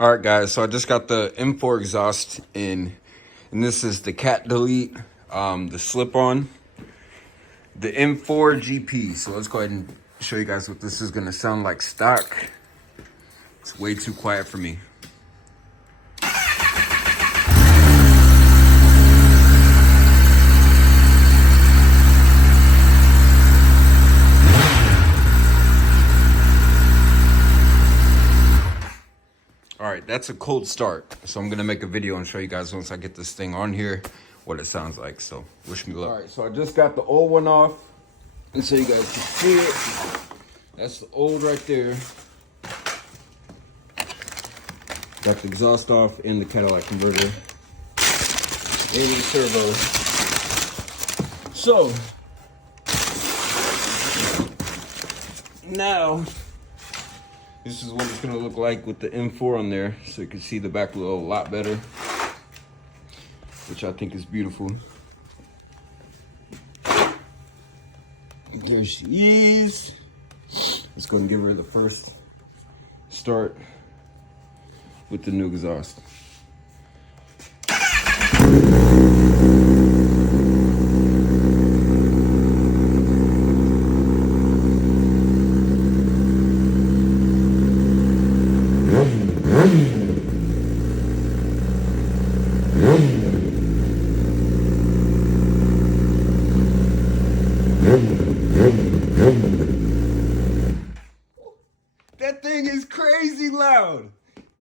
All right, guys, so I just got the M4 exhaust in, and this is the cat delete, the slip-on, the M4 GP. So let's go ahead and show you guys what this is gonna sound like stock. It's way too quiet for me. All right, that's a cold start. So I'm gonna make a video and show you guys once I get this thing on here, what it sounds like. So wish me luck. All right, so I just got the old one off, and so you guys can see it. That's the old right there. Got the exhaust off and the Cadillac converter. And the servo. So now this is what it's gonna look like with the M4 on there, so you can see the back wheel a lot better, which I think is beautiful. There she is. Let's go and give her the first start with the new exhaust.